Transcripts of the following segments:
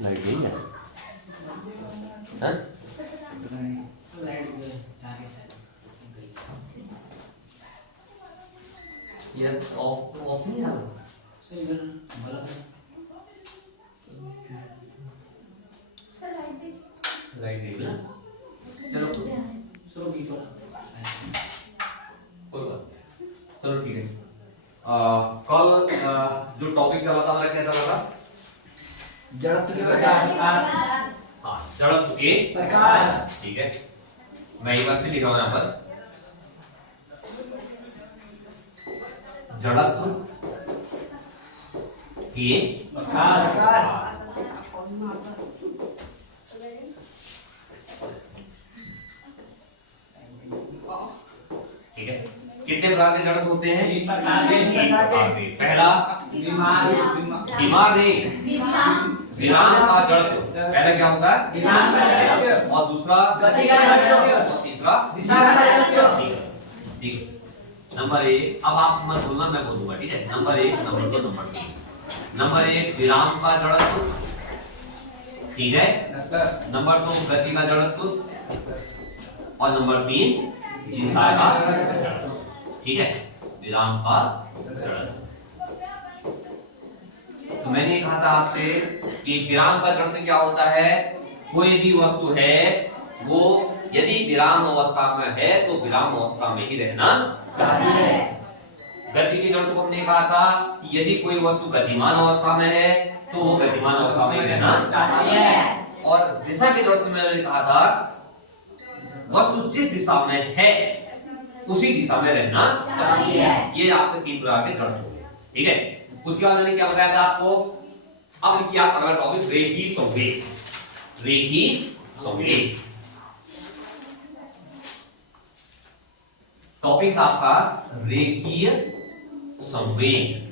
Light नहीं है हाँ? ये ऑफ नहीं है लाइट देख ला चलो कोई बात चलो ठीक है। कल जो टॉपिक चला था हमारा क्या चला था? जड़त्व के प्रकार। हाँ जड़त्व के प्रकार। ठीक है मैं एक बार फिर लिख रहा हूँ यहाँ पर जड़त्व के प्रकार। ठीक है कितने प्रकार के जड़त्व होते हैं? तीन प्रकार के। पहला बीमार नहीं विराम का जड़त्व। पहला क्या होता है? विराम का जड़त्व। और दूसरा गति का जड़त्व। तीसरा दिशा का जड़त्व। ठीक है नंबर एक अब आप मत बोलना मैं बोलूंगा ठीक है। नंबर एक नंबर दो नंबर तीन। नंबर एक विराम का जड़त्व ठीक है। नंबर दो गति का जड़त्व और नंबर तीन दिशा का जड़त्व। ठीक है विराम का जड़त्व। तो मैंने कहा था आपसे कि विराम का जड़त्व क्या होता है? कोई भी वस्तु है वो यदि विराम अवस्था में है तो विराम अवस्था में ही रहना चाहिए। गति के जड़त्व को हमने कहा था कि यदि कोई वस्तु गतिमान अवस्था में है तो वो गतिमान अवस्था में ही रहना चाहिए। और दिशा के जड़त्व में मैंने कहा था वस्तु जिस दिशा में है उसी दिशा में रहना चाहिए। ये आपके तीन प्रकार के जड़त्व हो गए ठीक है। उसके बाद मैंने क्या बताया था आपको? अब क्या अगला टॉपिक रेखीय संवेग। रेखीय संवेग टॉपिक आपका रेखीय संवेग।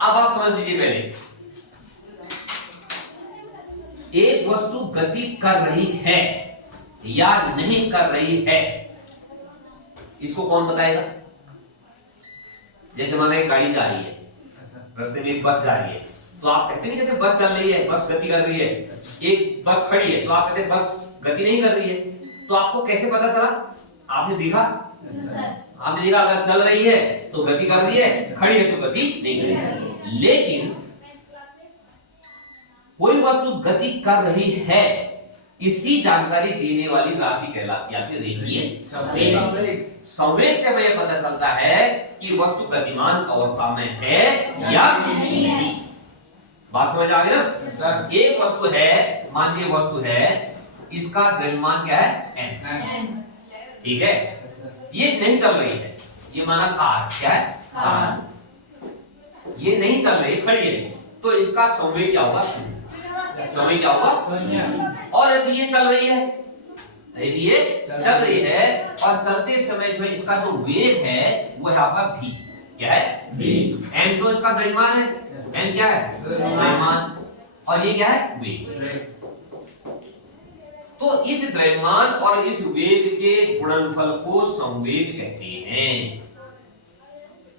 अब आप समझ लीजिए पहले एक वस्तु गति कर रही है या नहीं कर रही है इसको कौन बताएगा? जैसे माना एक गाड़ी जा रही है रास्ते में एक बस जा रही है तो आप कहते नहीं कहते बस चल रही है बस गति कर रही है। एक बस खड़ी है तो आप कहते बस गति नहीं कर रही है। तो आपको कैसे पता चला? आपने देखा आपने देखा अगर चल रही है तो गति कर रही है खड़ी है तो गति नहीं कर रही है। लेकिन कोई वस्तु गति कर रही है इसकी जानकारी देने वाली राशि कहलाती है रेखीय संवेग। संवेग से हमें पता चलता है कि वस्तु गतिमान अवस्था में है या नहीं। बात समझ आ गई ना? एक वस्तु है मान लीजिए वस्तु है इसका द्रव्यमान क्या है n ठीक है। ये नहीं चल रही है ये माना कार क्या है कार ये नहीं चल रही खड़ी है तो इसका संवेग क्या होगा? संवेग क्या होगा? और यदि ये चल रही है यदि ये चल रही है और चलते समय जो इसका जो वेग है वो है आपका v क्या है v। m तो इसका द्रव्यमान है m क्या है द्रव्यमान और ये क्या है वेग। तो इस द्रव्यमान और इस वेग के गुणनफल को संवेग कहते हैं।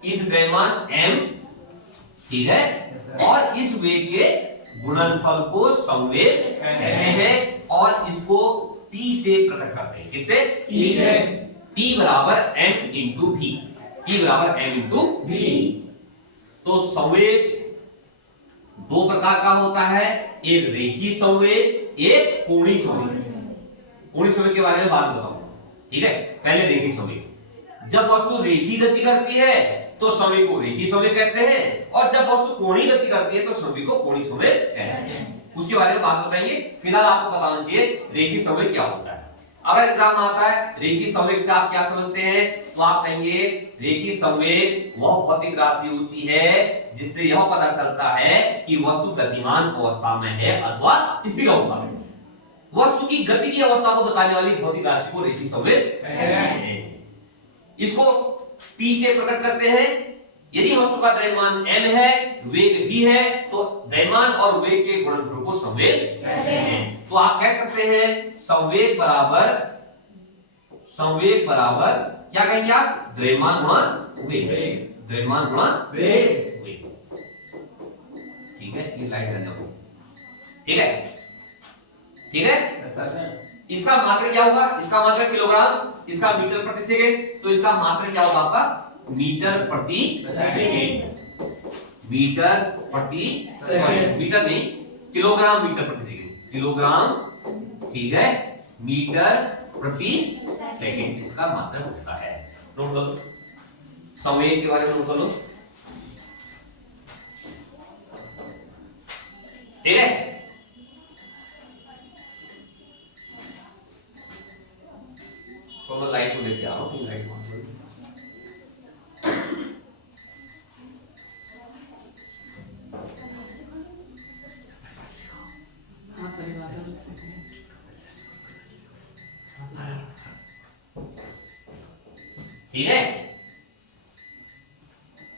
इस द्रव्यमान m ठीक है और इस वेग के गुणनफल को संवेग कहते हैं और इसको P से प्रकट करते हैं। किससे? P से। P बराबर m इंटू v। P बराबर m इंटू v। तो संवेग दो प्रकार का होता है एक रेखीय संवेग एक कोणीय संवेग। कोणीय संवेग के बारे में बात बताऊंगा ठीक है। पहले रेखीय संवेग जब वस्तु रेखीय गति करती है तो संवेग को रेखीय संवेग कहते हैं और जब वस्तु कोणीय गति करती है तो संवेग को कोणीय संवेग कहते हैं। उसके बारे में बात बताएंगे। फिलहाल आपको पता होना चाहिए रेखीय संवेग क्या होता है। अगर एग्जाम में आता है रेखीय संवेग से आप क्या समझते हैं तो आप कहेंगे रेखीय संवेग वह भौतिक राशि होती है जिससे यह पता चलता है कि वस्तु गतिमान अवस्था में है अथवा स्थिर अवस्था में। वस्तु की गति की अवस्था को बताने वाली भौतिक राशि को रेखीय संवेग कहते हैं। इसको P से प्रकट करते हैं। यदि वस्तु का द्रव्यमान m है वेग v है तो द्रव्यमान और वेग के गुणनफल को संवेग कहते हैं। तो आप कह सकते हैं संवेग बराबर क्या कहेंगे आप? द्रव्यमान गुणन वेग। द्रव्यमान गुणा वेग। वेग। ठीक है, ये लाइट करना होगा। ठीक है, ठीक है। Yes sir. इसका मात्रक क्या होगा? इसका मात्रक किलोग्राम, इसका मीटर प्रति सेकंड, तो इसका मात्रक क्या होगा आपका? मीटर प्रति सेकंड। मीटर प्रति सेकंड। मीटर नहीं, किलोग्राम मीटर प्रति सेकंड, किलोग्राम, ठीक है, मीटर प्रति सेकंड इसका मात्रक होता है। नोट कर लो, संवेग के बारे में नोट कर लो। ठीक है, तो मैं लाइट को लेके आ रहा हूँ, लाइट बंद कर दो। ठीक है,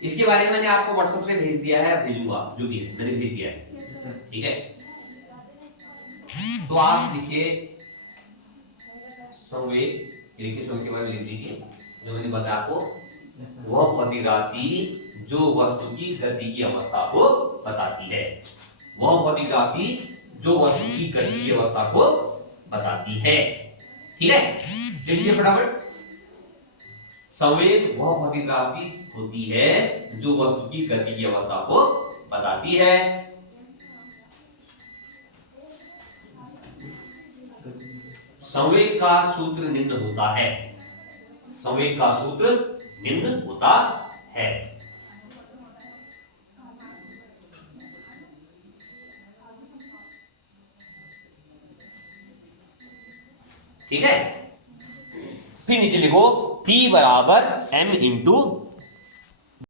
इसके बारे में मैंने आपको व्हाट्सएप से भेज दिया है, भेजूंगा, जो भी है मैंने भेज दिया है। ठीक है, तो आप लिखिए संवेग, लिखिए संवेग के बारे में लिख दीजिए। जो मैंने बताया आपको, वह भौतिक राशि जो वस्तु की गति की अवस्था को बताती है। वह भौतिक राशि जो वस्तु की गति की अवस्था को बताती है। ठीक है, देखिए फटाफट। संवेग वह भौतिक राशि होती है जो वस्तु की गति की अवस्था को बताती है। संवेग का सूत्र निम्न होता है। संवेग का सूत्र निम्न होता है। ठीक है, फिर नीचे लिखो P बराबर m इंटू